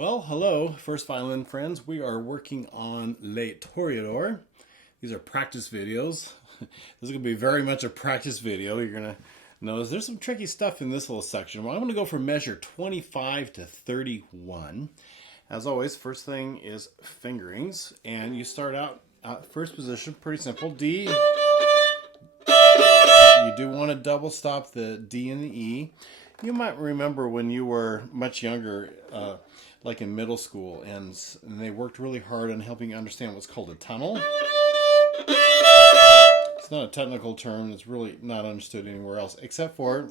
Well, hello, first violin friends. We are working on Les Toréadors. These are practice videos. This is going to be very much a practice video. You're going to notice there's some tricky stuff in this little section. Well, I'm going to go from measure 25 to 31. As always, first thing is fingerings. And you start out first position, pretty simple. D. You do want to double stop the D and the E. You might remember when you were much younger, like in middle school, and they worked really hard on helping you understand what's called a tunnel. It's not a technical term. It's really not understood anywhere else, except for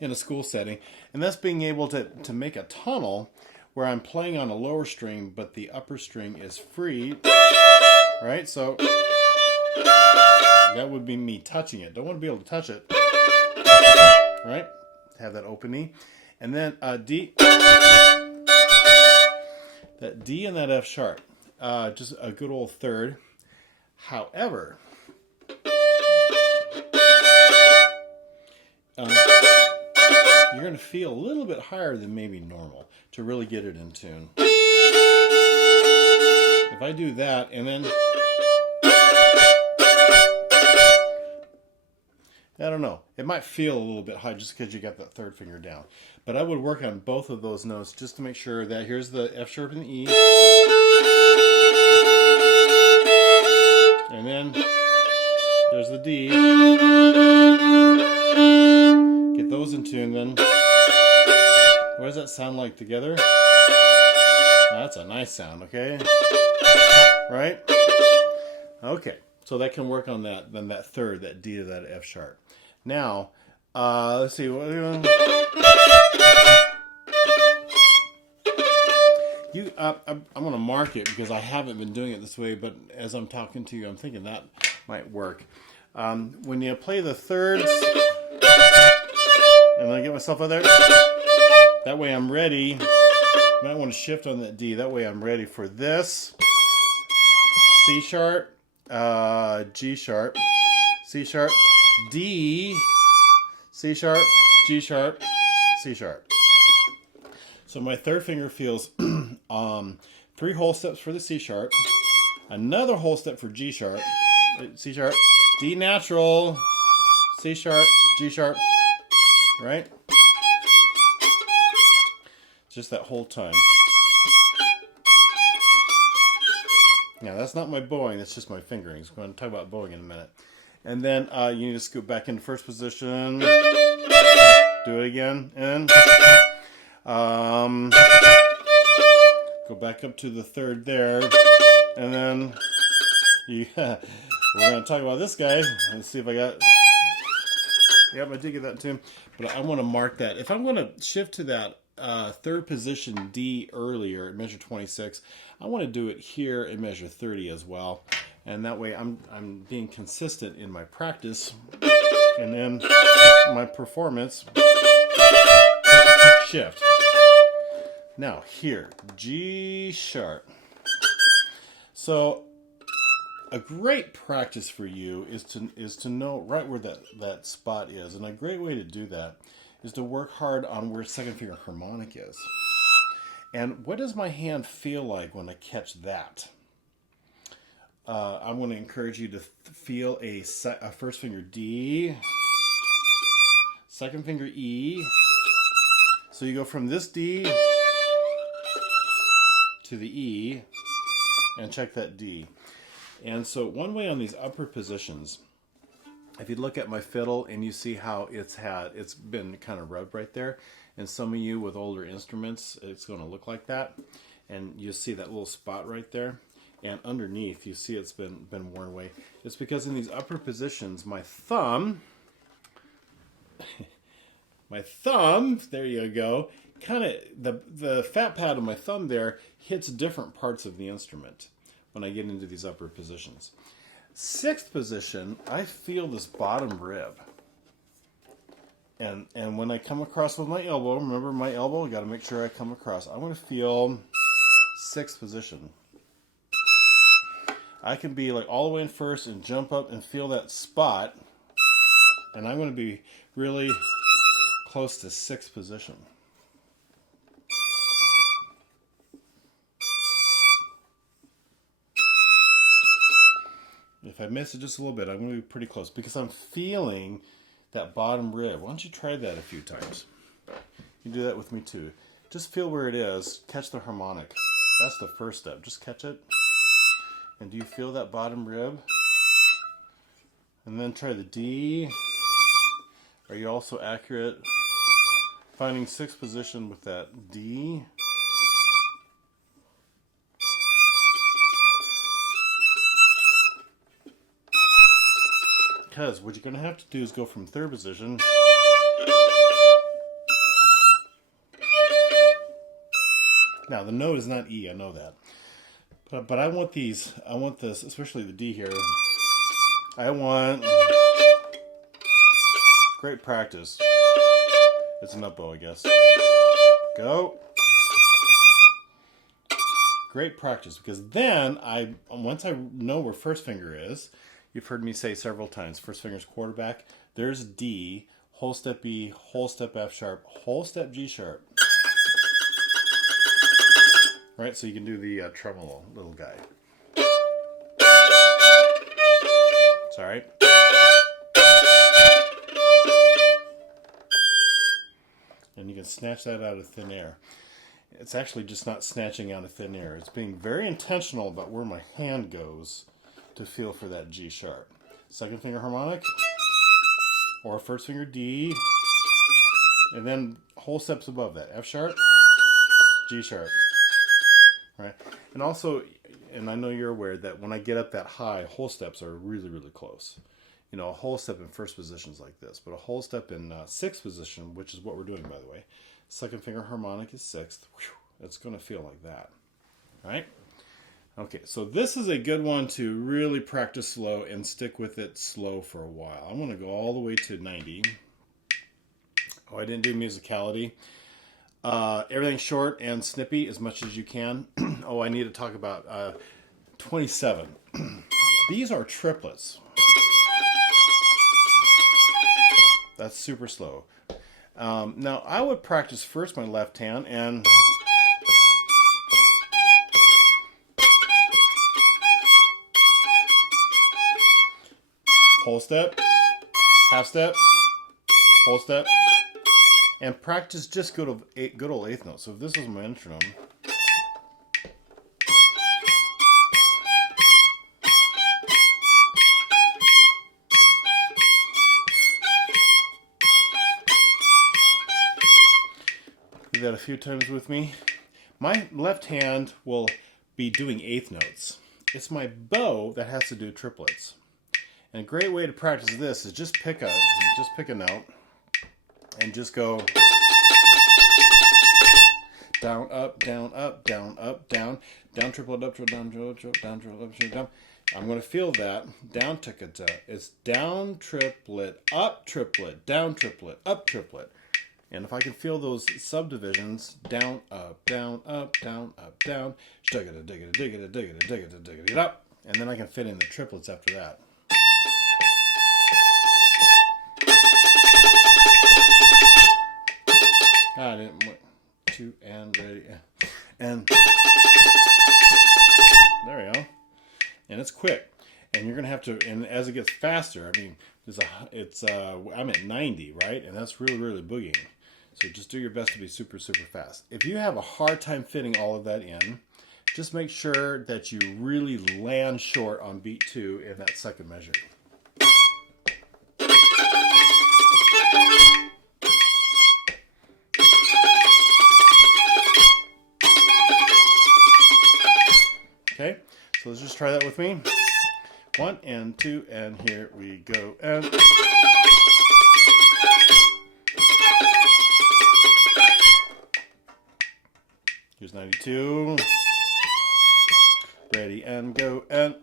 in a school setting. And that's being able to make a tunnel where I'm playing on a lower string, but the upper string is free, right? So that would be me touching it. Don't want to be able to touch it, right? Have that open E. And then D, that D and that F sharp, just a good old third. However, you're going to feel a little bit higher than maybe normal to really get it in tune. If I do that and then, I don't know, it might feel a little bit high just because you got that third finger down. But I would work on both of those notes just to make sure that here's the F sharp and the E. And then there's the D. Get those in tune then. What does that sound like together? That's a nice sound, okay? Right? Okay. So that can work on that, then that third, that D to that F sharp. Now, let's see. I'm going to mark it because I haven't been doing it this way, but as I'm talking to you, I'm thinking that might work. When you play the thirds, and I get myself out there, that way I'm ready. I might want to shift on that D. That way I'm ready for this. C sharp. G sharp, C sharp, D, C sharp, G sharp, C sharp. So my third finger feels 3 whole steps for the C sharp, another whole step for G sharp, C sharp, D natural, C sharp, G sharp, right? Just that whole time. Now, that's not my bowing, that's just my fingerings. We're going to talk about bowing in a minute. And then you need to scoot back into first position. Do it again. And go back up to the third there. And then we're going to talk about this guy. Let's see if I got... Yep, I did get that too. But I want to mark that. If I'm going to shift to that third position D earlier at measure 26, I want to do it here at measure 30 as well, and that way I'm being consistent in my practice and then my performance shift. Now here, G sharp. So a great practice for you is to know right where that spot is, and a great way to do that is to work hard on where second finger harmonic is. And what does my hand feel like when I catch that? I'm going to encourage you to feel a first finger D, second finger E. So you go from this D to the E and check that D. And so one way on these upper positions, if you look at my fiddle and you see how it's been kind of rubbed right there, and some of you with older instruments, it's going to look like that, and you see that little spot right there, and underneath you see it's been worn away. It's because in these upper positions, my thumb, there you go, kind of the fat pad of my thumb there hits different parts of the instrument when I get into these upper positions. Sixth position, I feel this bottom rib. And when I come across with my elbow, remember my elbow, I got to make sure I come across. I'm going to feel sixth position. I can be like all the way in first and jump up and feel that spot. And I'm going to be really close to sixth position. If I miss it just a little bit, I'm going to be pretty close because I'm feeling that bottom rib. Why don't you try that a few times? You do that with me too. Just feel where it is. Catch the harmonic. That's the first step. Just catch it. And do you feel that bottom rib? And then try the D. Are you also accurate? Finding sixth position with that D. Because what you're going to have to do is go from third position now the note is not E, I know that, but I want these, I want this, especially the D here. I want great practice. It's an up bow, I guess. Go. Great practice, because then once I know where first finger is, you've heard me say several times, first finger's quarterback, there's D, whole step E, whole step F sharp, whole step G sharp. Right, so you can do the tremolo little guy. It's all right. And you can snatch that out of thin air. It's actually just not snatching out of thin air. It's being very intentional about where my hand goes to feel for that G sharp. Second finger harmonic, or first finger D, and then whole steps above that. F sharp, G sharp. Right? And also, and I know you're aware that when I get up that high, whole steps are really, really close. You know, a whole step in first position is like this, but a whole step in sixth position, which is what we're doing, by the way, second finger harmonic is sixth. Whew, it's going to feel like that. All right? Okay, so this is a good one to really practice slow and stick with it slow for a while. I'm going to go all the way to 90. Oh, I didn't do musicality. Everything short and snippy as much as you can. Oh, I need to talk about 27. These are triplets. That's super slow. Now, I would practice first my left hand and whole step, half step, whole step, and practice just good old eighth note. So if this was my metronome, do that a few times with me. My left hand will be doing eighth notes. It's my bow that has to do triplets. And a great way to practice this is just pick a note and just go down, up, down, up, down, up, down, down, triplet, up, triplet, down, triplet, down, triplet, up, triplet, down. I'm going to feel that. Down, ticket, it's down, triplet, up, triplet, down, triplet, up, triplet. And if I can feel those subdivisions, down, up, down, up, down, up, down, diggity, diggity, diggity, diggity, diggity, diggity, up. And then I can fit in the triplets after that. I didn't want to, and ready, and there we go. And it's quick, and you're gonna have to. And as it gets faster, I mean, I'm at 90, right? And that's really, really boogieing. So just do your best to be super, super fast. If you have a hard time fitting all of that in, just make sure that you really land short on beat 2 in that second measure. Okay, so let's just try that with me. 1 and 2, and here we go. And here's 92. Ready and go, and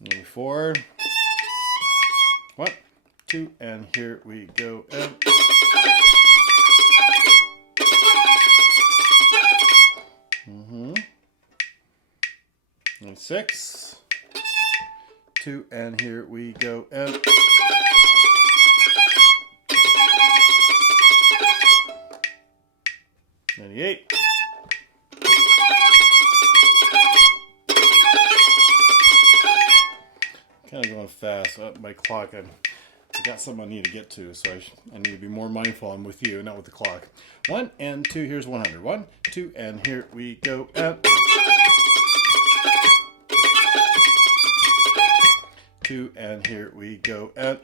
94. 1, 2, and here we go. And 6, 2, and here we go. And 98. Kind of going fast. My clock, I got something I need to get to, so I need to be more mindful. I'm with you, not with the clock. 1 and 2, here's 100. 1, 2, and here we go. And 2, and here we go. And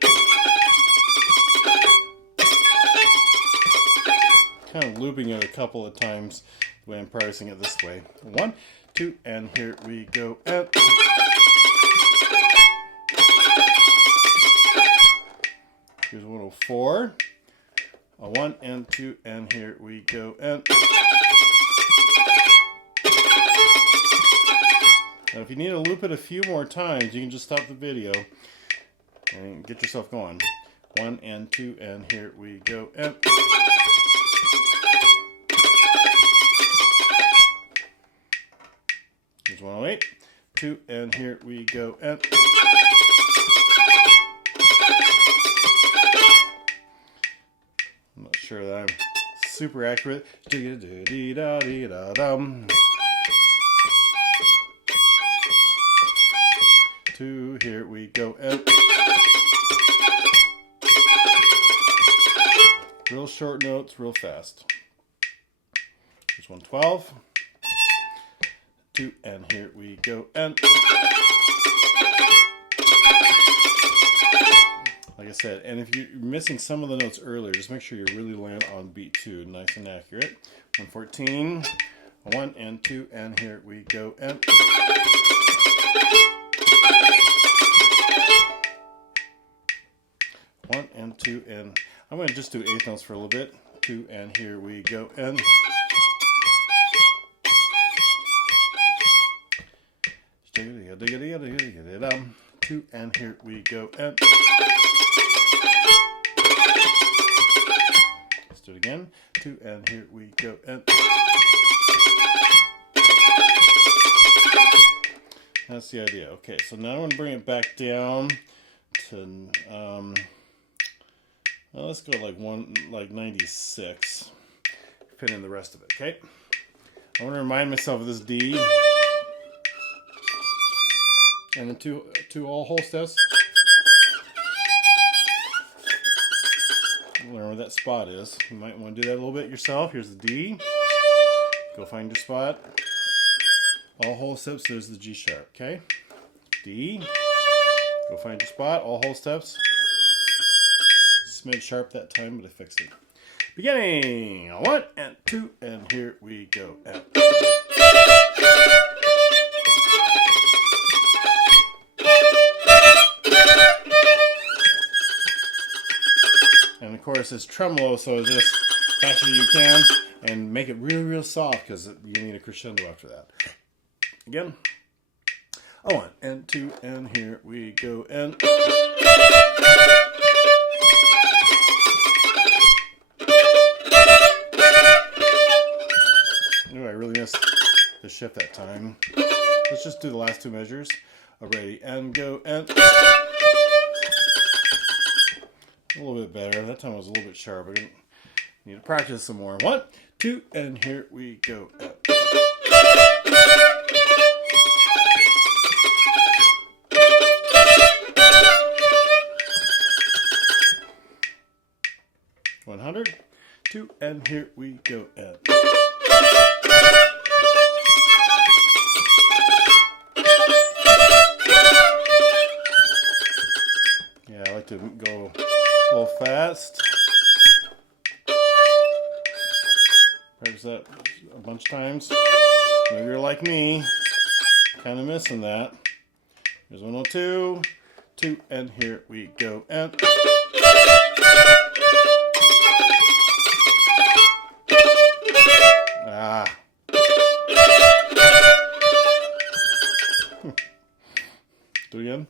kind of looping it a couple of times the way I'm practicing it this way. 1, 2, and here we go. And here's 104. 1 and 2, and here we go. And now if you need to loop it a few more times, you can just stop the video and get yourself going. 1 and 2, and here we go. And here's 108. 2, and here we go. And I'm not sure that I'm super accurate. 2, here we go. And real short notes, real fast. Here's 112. 2, and here we go. And like I said, and if you're missing some of the notes earlier, just make sure you really land on beat 2, nice and accurate. 114, 1 and 2, and here we go. And 1 and 2, and I'm going to just do eighth notes for a little bit. 2, and here we go. And 2, and here we go. And let's do it again. 2, and here we go. And that's the idea. Okay, so now I'm going to bring it back down to well, let's go like 96. Fit in the rest of it. Okay, I want to remind myself of this D and the two all whole steps. Learn where that spot is. You might want to do that a little bit yourself. Here's the D. Go find your spot. All whole steps. There's the G sharp. Okay. D. Go find your spot. All whole steps. Smidge sharp that time, but I fixed it. Beginning. 1 and 2, and here we go. And of course it's tremolo, so just fast as you can and make it real, real soft because you need a crescendo after that. Again. 1 and 2, and here we go. And I really missed the shift that time. Let's just do the last 2 measures. Ready and go. And a little bit better. That time was a little bit sharp. I need to practice some more. 1, 2, and here we go. And 100, 2, and here we go. And yeah, I like to go a little fast. Practice that a bunch of times. Maybe you're like me, kind of missing that. Here's 102, 2, and here we go. And do it again.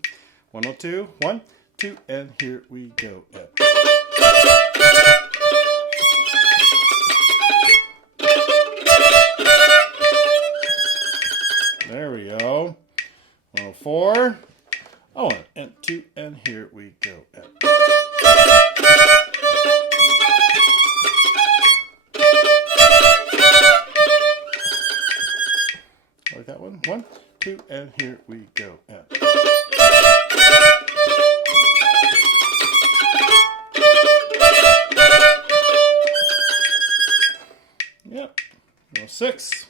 102, 1, 2, and here we go. And there we go. 104. 1 and 2, and here we go. And like that one. 1, 2, and here we go. Yep. 6.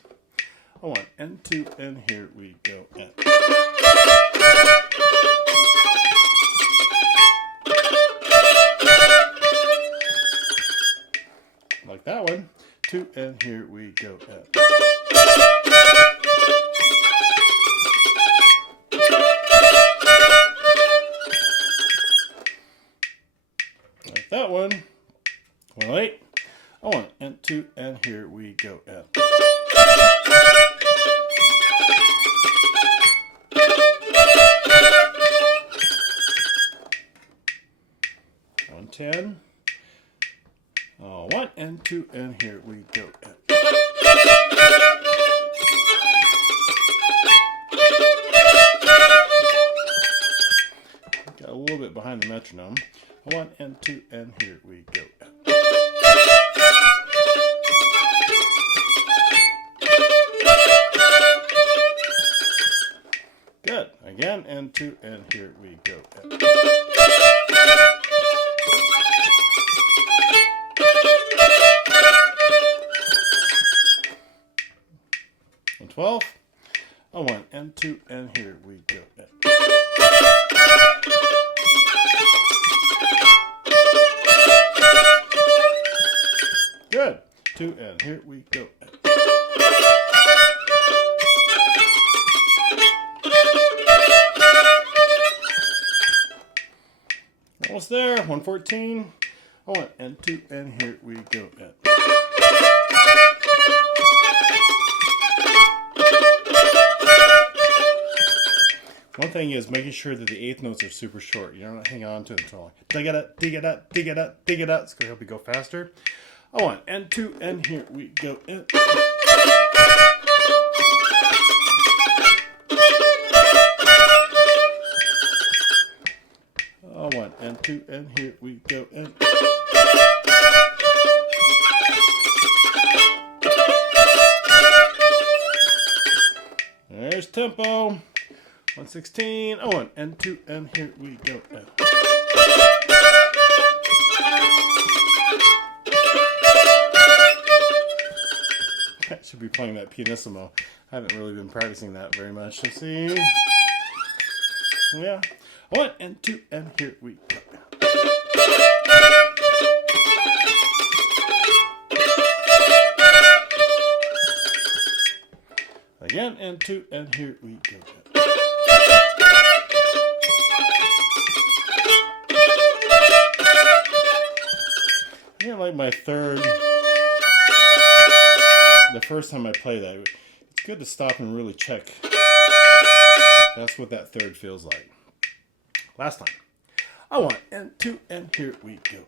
1 and 2, and here we go. Like that one. 2, and here we go. Like that one. 1, 8. 1 and 2, and here we go. One 10. 1 and 2, and here we go. Got a little bit behind the metronome. 1 and 2, and here we go. Good. Again, and 2, and here we go. And 12. 1 and 2, and here we go. Good. 2, and here we go. Almost there. 114. 1 and 2, and here we go. One thing is making sure that the eighth notes are super short. You don't hang on to them until dig it up, dig it up, dig it up, dig it up. It's going to help you go faster. 1 and 2, and here we go. 1 and 2, and here we go. There's tempo. 116. 1 and 2, and here we go. I should be playing that pianissimo. I haven't really been practicing that very much. Let's see. Yeah. 1 and 2, and here we go. Again, and 2, and here we go. I like my third. The first time I play that, it's good to stop and really check. That's what that third feels like. Last time. 1 and 2, and here we go.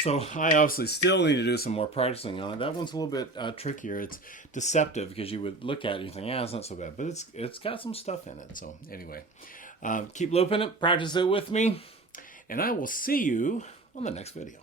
So I obviously still need to do some more practicing on it. That one's a little bit trickier. It's deceptive because you would look at it and you think, yeah, it's not so bad. But it's got some stuff in it. So anyway, keep looping it, practice it with me, and I will see you on the next video.